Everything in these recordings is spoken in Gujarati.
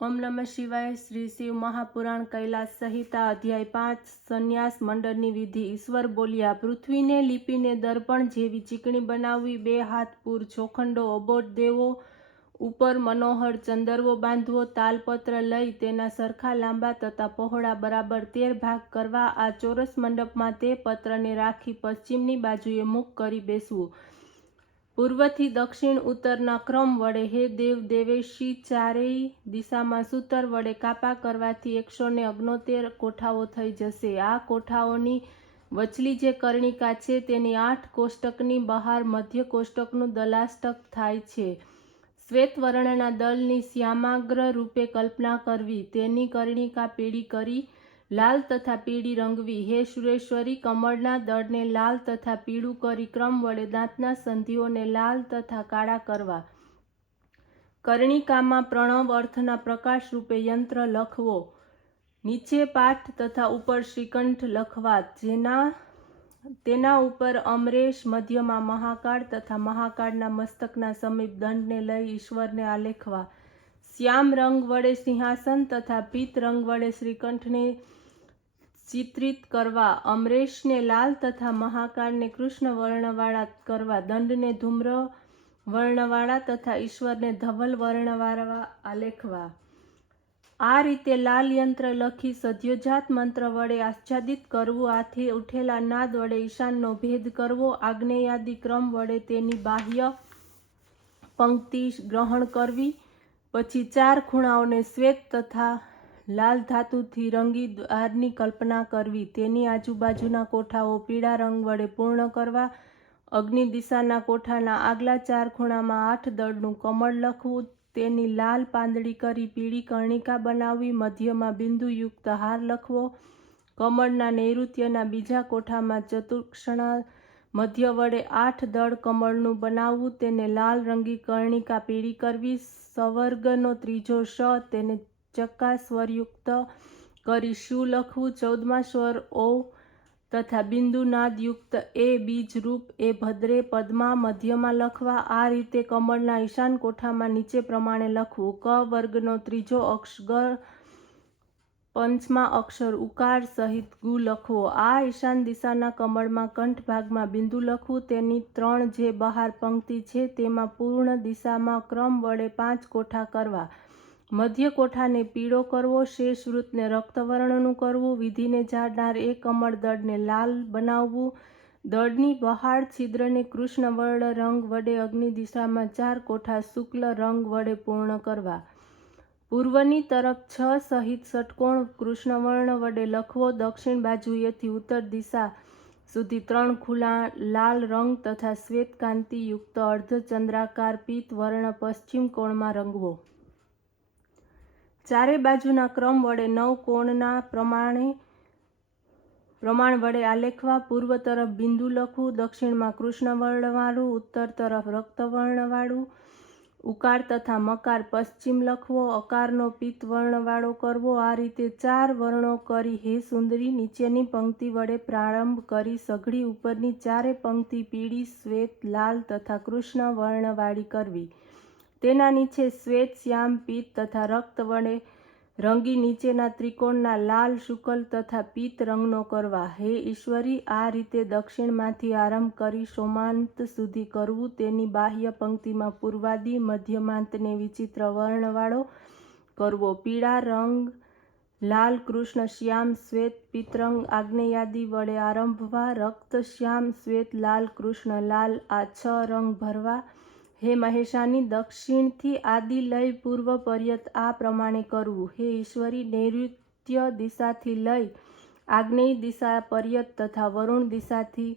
ओम नमः शिवाय। श्री शिव महापुराण कैलास संहिता अध्याय 5 संन्यास मंडळની વિધિ। ઈશ્વર બોલ્યા, પૃથ્વીને લીપીને દર્પણ જેવી ચીકણી બનાવવી, 2 હાથ પૂર ચોખંડો અબોટ દેવો, ઉપર મનોહર ચંદરવો બાંધવો, તાલપત્ર લઈ તેના સરખા લાંબા તથા પહોળા બરાબર 13 ભાગ કરવા, આ ચોરસ મંડપમાં તે પત્રને રાખી પશ્ચિમની બાજુએ મુખ કરી બેસવું। પૂર્વથી દક્ષિણ ઉત્તરના ક્રમ વડે હે દેવ દેવેશી ચારેય દિશામાં સૂતર વડે કાપા કરવાથી 169 કોઠાઓ થઈ જશે। આ કોઠાઓની વચલી જે કર્ણિકા છે તેની 8 કોષ્ટકની બહાર મધ્ય કોષ્ટકનું દલાષ્ટક થાય છે। શ્વેત વર્ણના દળની શ્યામાગ્ર રૂપે કલ્પના કરવી, તેની કર્ણિકા પીળી કરી લાલ તથા પીળી રંગવી। હે સુરેશ્વરી, કમળના દળને લાલ તથા પીળું કરી ક્રમ વડે દાંતના સંધિઓને લાલ તથા કાળા કરવા। કર્ણિકામાં પ્રણવ અર્થના પ્રકાશ રૂપે યંત્ર લખવો, નીચે પાઠ તથા ઉપર શ્રીકંઠ લખવા। તેના ઉપર અમરેશ, મધ્યમાં મહાકાળ તથા મહાકાળના મસ્તકના સમીપ દંડને લઈ ઈશ્વરને આલેખવા। શ્યામ રંગ વડે સિંહાસન તથા પીત રંગ વડે શ્રીકંઠને ચિત્રિત કરવા। અમરેશને લાલ તથા મહાકાળને કૃષ્ણ વર્ણવાળા કરવા। દંડને ધૂમ્ર વર્ણવાળા તથા ઈશ્વરને ધવલ વર્ણવાળા આલેખવા। આ રીતે લાલ યંત્ર લખી સદ્યોજાત મંત્ર વડે આચ્છાદિત કરવું। આથી ઉઠેલા નાદ વડે ઈશાનનો ભેદ કરવો। આગ્નેયાદિ ક્રમ વડે તેની બાહ્ય પંક્તિ ગ્રહણ કરવી। પછી 4 ખૂણાઓને શ્વેત તથા લાલ ધાતુથી રંગી દ્વારની કલ્પના કરવી। તેની આજુબાજુના કોઠાઓ પીળા રંગ વડે પૂર્ણ કરવા। અગ્નિ દિશાના કોઠાના આગલા 4 ખૂણામાં 8 દળનું કમળ લખવું। તેની લાલ પાંદડી કરી પીળી કર્ણિકા બનાવવી। મધ્યમાં બિંદુયુક્ત હાર લખવો। કમળના નૈઋત્યના બીજા કોઠામાં ચતુર્ક્ષણા મધ્ય વડે 8 દળ કમળનું બનાવવું। તેને લાલ રંગી કર્ણિકા પીળી કરવી। સવર્ગનો ત્રીજો શ તેને ચક્કા સ્વરયુક્ત કરી શુ લખવું। 14મા સ્વર ઓ તથા બિંદુનાદયુક્ત એ બીજ રૂપ એ ભદ્રે પદમાં મધ્યમાં લખવા। આ રીતે કમળના ઈશાન કોઠામાં નીચે પ્રમાણે લખવું। ક વર્ગનો ત્રીજો અક્ષર, 5મા અક્ષર ઉકાર સહિત ગુ લખવો। આ ઈશાન દિશાના કમળમાં કંઠ ભાગમાં બિંદુ લખવું। તેની 3 જે બહાર પંક્તિ છે તેમાં પૂર્ણ દિશામાં ક્રમ વડે 5 કોઠા કરવા। મધ્ય કોઠાને પીળો કરવો, શેષ વૃત્તને રક્તવર્ણનું કરવું। વિધિને જાણનાર એ કમળ દળને લાલ બનાવવું। દળની બહાર છિદ્રને કૃષ્ણ વર્ણ રંગ વડે અગ્નિ દિશામાં 4 કોઠા શુક્લ રંગ વડે પૂર્ણ કરવા। પૂર્વની તરફ 6 સહિત ષટકોણ કૃષ્ણવર્ણ વડે લખવો। દક્ષિણ બાજુએથી ઉત્તર દિશા સુધી 3 ખુલ્લા લાલ રંગ તથા શ્વેત કાંતિ યુક્ત અર્ધચંદ્રાકાર પીત વર્ણ પશ્ચિમ કોણમાં રંગવો। ચારે બાજુના ક્રમ વડે 9 કોણના પ્રમાણ વડે આલેખવા। પૂર્વ તરફ બિંદુ લખવું, દક્ષિણમાં કૃષ્ણ વર્ણવાળું, ઉત્તર તરફ રક્તવર્ણવાળું। ઉકાર તથા મકાર પશ્ચિમ લખવો। અકારનો પીત વર્ણવાળો કરવો। આ રીતે 4 વર્ણો કરી હે સુંદરી, નીચેની પંક્તિ વડે પ્રારંભ કરી સઘળી ઉપરની 4 પંક્તિ પીળી, શ્વેત, લાલ તથા કૃષ્ણ વર્ણવાળી કરવી। તેના નીચે શ્વેત, શ્યામ, પીત તથા રક્ત વડે રંગી નીચેના ત્રિકોણના લાલ, શુક્લ તથા પીત રંગનો કરવા। હે ઈશ્વરી, આ રીતે દક્ષિણમાંથી આરંભ કરી સોમાંત સુધી કરવું। તેની બાહ્ય પંક્તિમાં પૂર્વાદિ મધ્યમાંતને વિચિત્ર વર્ણવાળો કરવો। પીળા રંગ, લાલ, કૃષ્ણ, શ્યામ, શ્વેત, પીતરંગ આગ્નેયાદિ વડે આરંભવા। રક્ત, શ્યામ, શ્વેત, લાલ, કૃષ્ણ, લાલ આ 6 રંગ ભરવા। હે મહેશાની, દક્ષિણથી આદિ લઈ પૂર્વ પર્યંત આ પ્રમાણે કરવું। હે ઈશ્વરી, નૈઋત્ય દિશાથી લઈ આગ્નેય દિશા પર્યંત તથા વરુણ દિશાથી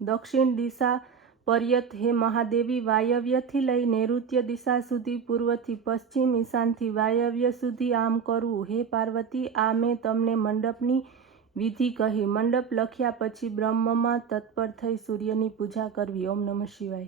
દક્ષિણ દિશા પર્યંત। હે મહાદેવી, વાયવ્યથી લઈ નૈઋત્ય દિશા સુધી, પૂર્વથી પશ્ચિમ, ઈશાનથી વાયવ્ય સુધી આમ કરવું। હે પાર્વતી, આ મેં તમને મંડપની વિધિ કહી। મંડપ લખ્યા પછી બ્રહ્મમાં તત્પર થઈ સૂર્યની પૂજા કરવી। ઓમ નમઃ શિવાય।